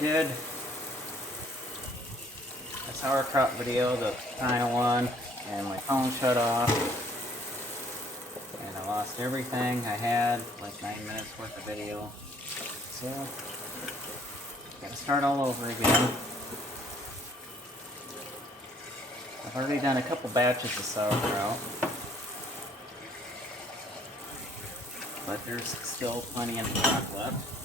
did a sauerkraut video, the final one, and my phone shut off, and I lost everything I had, like 9 minutes worth of video. So, gotta start all over again. I've already done a couple batches of sauerkraut, but there's still plenty in the crock left.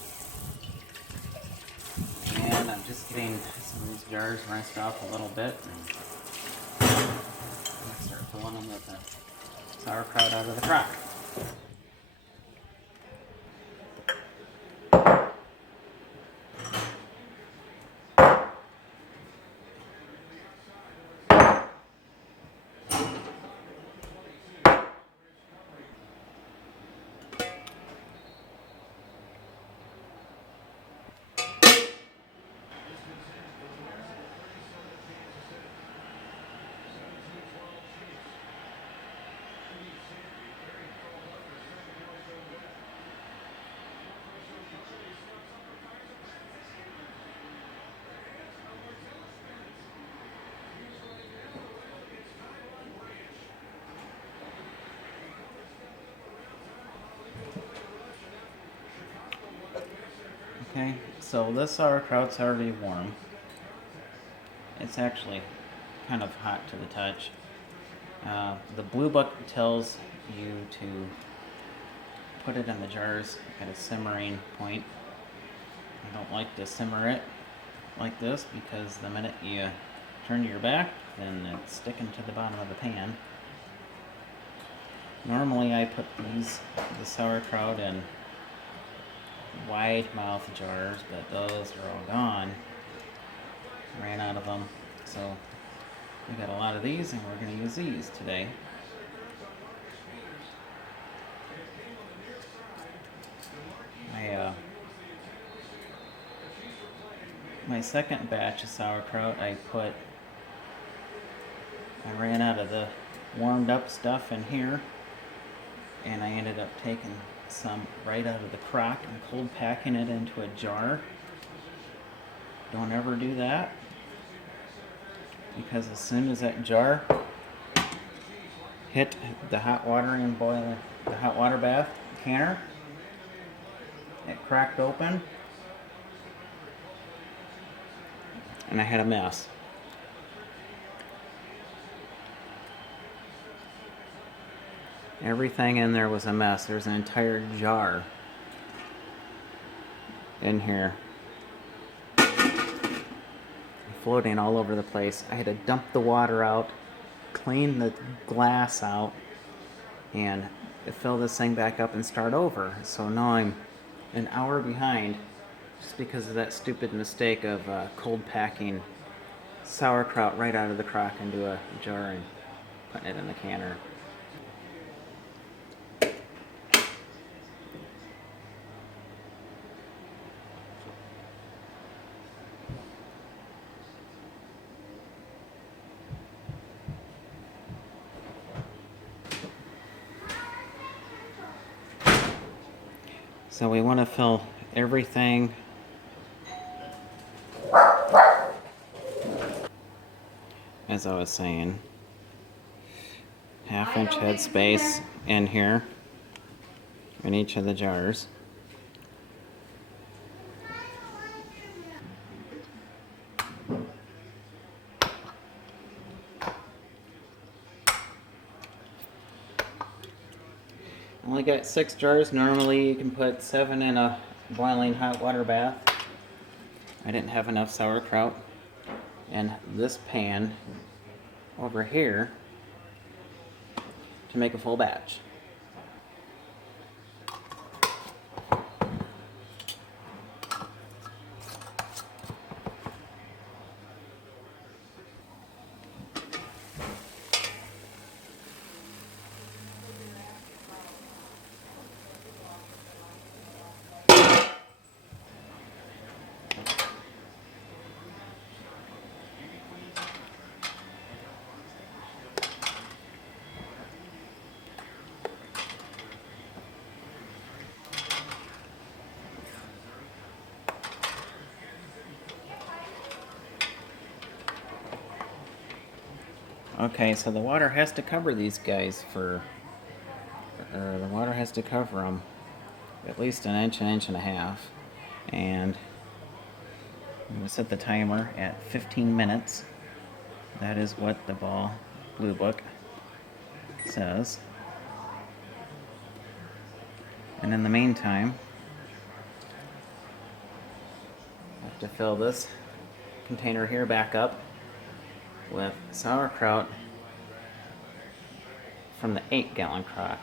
And I'm just getting some of these jars rinsed off a little bit and start filling them with the sauerkraut out of the crock. Okay, so this sauerkraut's already warm. It's actually kind of hot to the touch. The blue book tells you to put it in the jars at a simmering point. I don't like to simmer it like this because the minute you turn your back, then it's sticking to the bottom of the pan. Normally I put the sauerkraut in wide mouth jars, but those are all gone. Ran out of them, so we got a lot of these and we're going to use these today. My second batch of sauerkraut, I ran out of the warmed up stuff in here, and I ended up taking some right out of the crock and cold packing it into a jar. Don't ever do that, because as soon as that jar hit the hot water and the hot water bath canner, it cracked open and I had a mess. Everything in there was a mess. There's an entire jar in here floating all over the place. I had to dump the water out, clean the glass out, and fill this thing back up and start over. So now I'm an hour behind just because of that stupid mistake of cold packing sauerkraut right out of the crock into a jar and putting it in the canner. So we want to fill everything as I was saying, 1/2 inch head space in here in each of the jars. Only got 6 jars. Normally you can put 7 in a boiling hot water bath. I didn't have enough sauerkraut in this pan over here to make a full batch. Okay, so the water has to cover these guys for, the water has to cover them at least an inch and a half. And I'm going to set the timer at 15 minutes. That is what the Blue Book says. And in the meantime, I have to fill this container here back up with sauerkraut from the 8-gallon crock.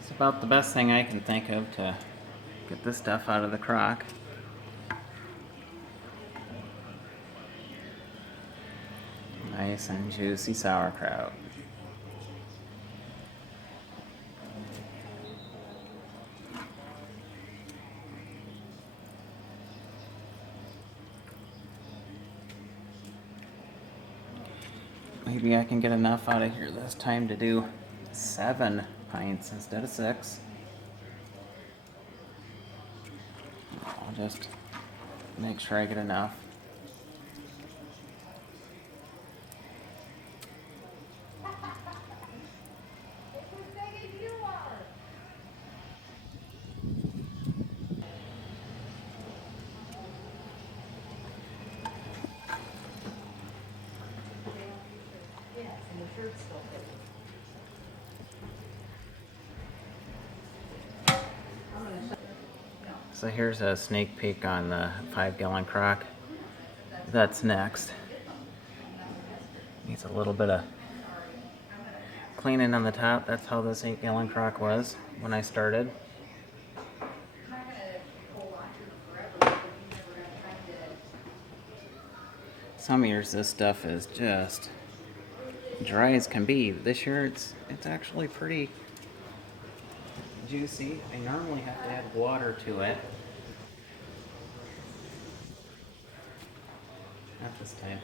It's about the best thing I can think of to get this stuff out of the crock. Nice and juicy sauerkraut. Maybe I can get enough out of here this time to do 7 pints instead of 6. I'll just make sure I get enough. So here's a sneak peek on the 5-gallon crock. That's next. Needs a little bit of cleaning on the top. That's how this 8-gallon crock was when I started. Some years this stuff is just dry as can be. This year it's actually pretty juicy. I normally have to add water to it. Not this time.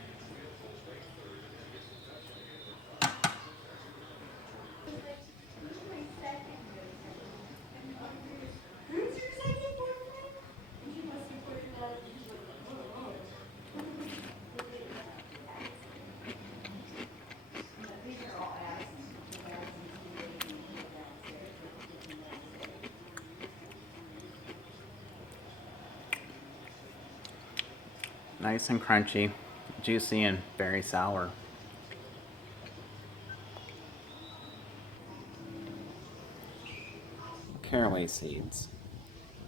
Nice and crunchy, juicy and very sour. Caraway seeds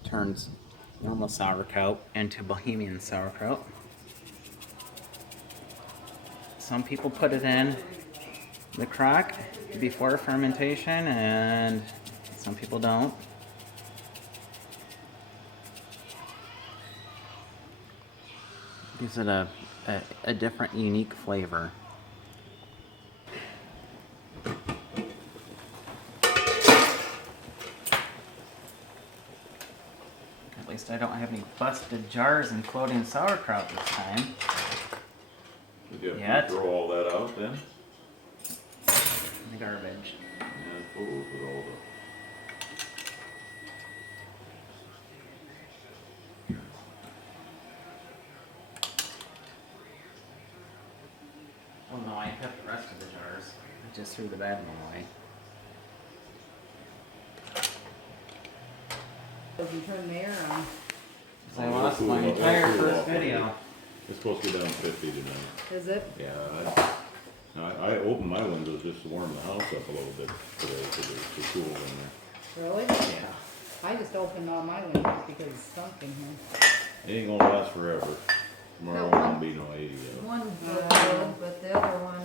turns normal sauerkraut into Bohemian sauerkraut. Some people put it in the crock before fermentation and some people don't. Gives it a different, unique flavor. At least I don't have any busted jars and floating sauerkraut this time. Did you have to throw all that out then? In the garbage. Yeah, full with all the... Well, no, I kept the rest of the jars. I just threw the bad one away. You turn the air on. I lost my entire first video. It's supposed to be down 50 tonight. Is it? Yeah, I opened my windows just to warm the house up a little bit today because it's too cool in there. Really? Yeah. I just opened all my windows because it's stunk in here. It ain't gonna last forever. Tomorrow No, won't be no 80 yet. One good, but the other one